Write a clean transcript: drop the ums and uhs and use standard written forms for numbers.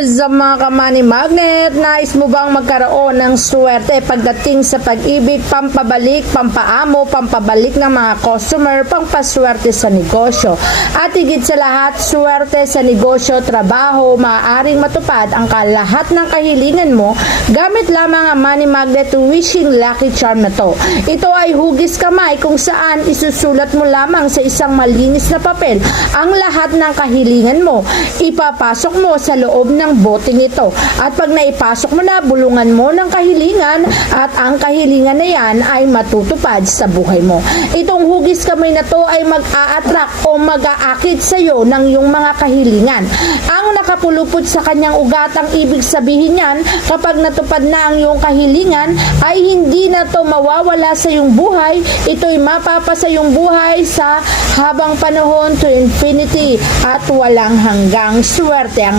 Sa mga ka-money magnet, nais mo bang magkaroon ng swerte pagdating sa pag-ibig, pampabalik, pampaamo, pampabalik ng mga customer, pampaswerte sa negosyo? At higit sa lahat, swerte sa negosyo, trabaho, maaaring matupad ang lahat ng kahilingan mo gamit lamang ang money magnet wishing lucky charm na to. Ito ay hugis kamay kung saan isusulat mo lamang sa isang malinis na papel ang lahat ng kahilingan mo. Ipapasok mo sa loob ng boteng ito. At pag naipasok mo na, bulungan mo ng kahilingan at ang kahilingan na yan ay matutupad sa buhay mo. Itong hugis kamay na to ay mag-a-attract o mag-aakit sa iyo ng iyong mga kahilingan. Ang nakapulupot sa kanyang ugat, ang ibig sabihin yan, kapag natupad na ang iyong kahilingan, ay hindi na to mawawala sa iyong buhay. Ito'y mapapasa iyong buhay sa habang panahon to infinity at walang hanggang swerte ang